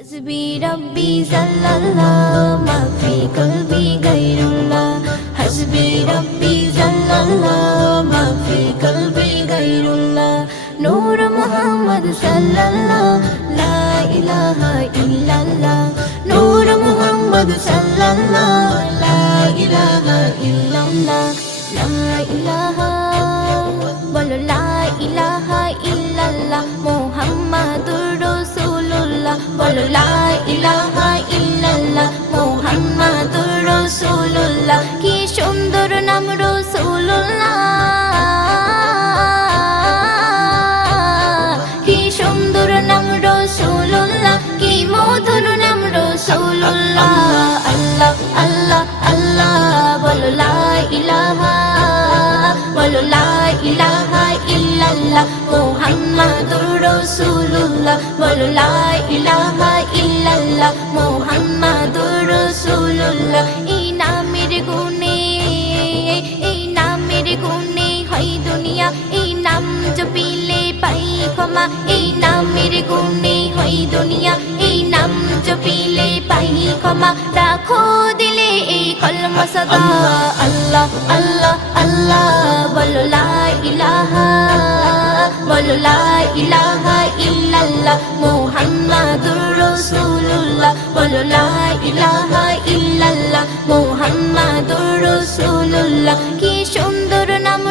حسبي ربي صلى الله ما في قلبي غير الله حسبي ربي صلى الله ما في قلبي غير الله نور محمد صلى الله لا إله إلا الله نور محمد صلى الله لا إله إلا الله لا إله بل لا إله إلا الله ইলাহা ইল্লাল্লাহ মুহাম্মাদুর রাসূলুল্লাহ। কি সুন্দর নাম রাসূলুল্লাহ। কি সুন্দর নাম রাসূলুল্লাহ। কি মধুর নাম রাসূলুল্লাহ। আল্লাহ আল্লাহ আল্লাহ, বলো লা ইলাহা, বলো লা ইলাহা ইল্লাল্লাহ। মুহাম্মাদুর রাসূলুল্লাহ, বলো লা ইলাহা ইল্লাল্লাহ মুহাম্মাদুর রাসূলুল্লাহ। এই নামের গুণে, এই নামের গুণে হয় দুনিয়া। এই নাম জপিলে পাই ক্ষমা। এই নামের গুণে হয় দুনিয়া। এই নাম জপিলে পাই ক্ষমা। রাখো দিলে এই কলমা সদা। আল্লাহ আল্লাহ আল্লাহ। বলো ইলাহা ইল্লাল্লাহ, মুহাম্মাদুর রাসূলুল্লাহ। বলো ইলাহা ইল্লাল্লাহ, মুহাম্মাদুর রাসূলুল্লাহ। কি সুন্দর নাম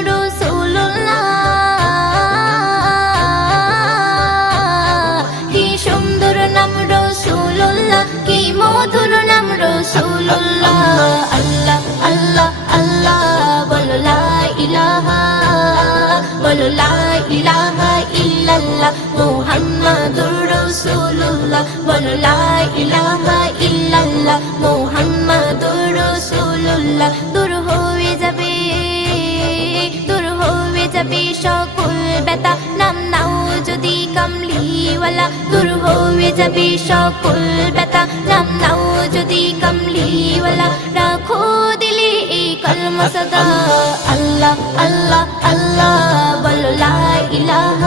কি সুন্দর নাম রাসূলুল্লাহ, কি মধুর নাম রাসূলুল্লাহ। ইল্লাল্লাহ মুহাম্মাদুর রাসূলুল্লাহ বলো লা ইলাহা ইল্লাল্লাহ মুহাম্মাদুর রাসূলুল্লাহ দূর হয়ে যাবে দূর হয়ে যাবে সকল ব্যথা নাম নাও যদি কামলিওয়ালা দূর হয়ে যাবে সকল ব্যথা নাম নাও যদি কামলিওয়ালা রাখো দিলে এই কলমা সদা আল্লাহ আল্লাহ আল্লাহ বলো লা ইলাহা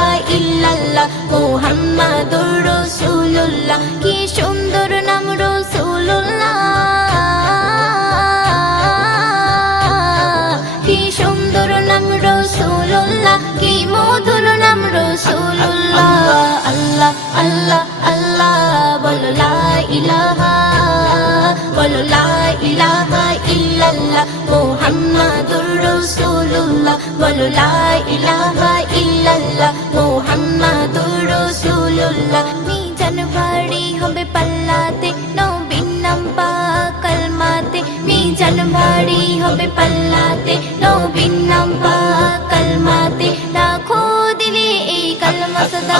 ইল্লাল্লাহ মুহাম্মাদুর রাসূলুল্লাহ, বলো লা ইলাহা ইল্লাল্লাহ, মুহাম্মাদুর রাসূলুল্লাহ। মিজান ভারী হবে পাল্লাতে নবীন নাম পাক কলমাতে মিজান ভারী হবে পাল্লাতে নবীন নাম পাক কলমাতে রাখো দিলে এই কলমা সদা।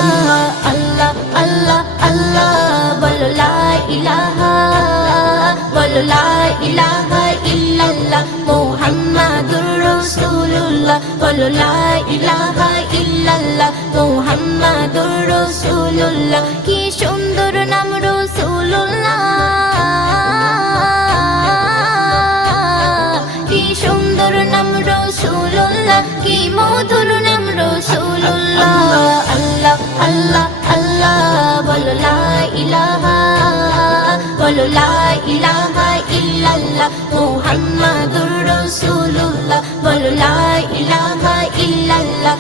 আল্লাহ আল্লাহ আল্লাহ, বলো লা ইলাহা বলো কি সুন্দর নাম কি সুন্দর নাম রাসূলুল্লাহ কি মধুর নাম রাসূলুল্লাহ আল্লাহ আল্লাহ আল্লাহ বলো লা ইলাহা বলো লা ইলাহা মুহাম্মাদুর রাসূলুল্লাহ বলো লা ইলাহা ইল্লাল্লাহ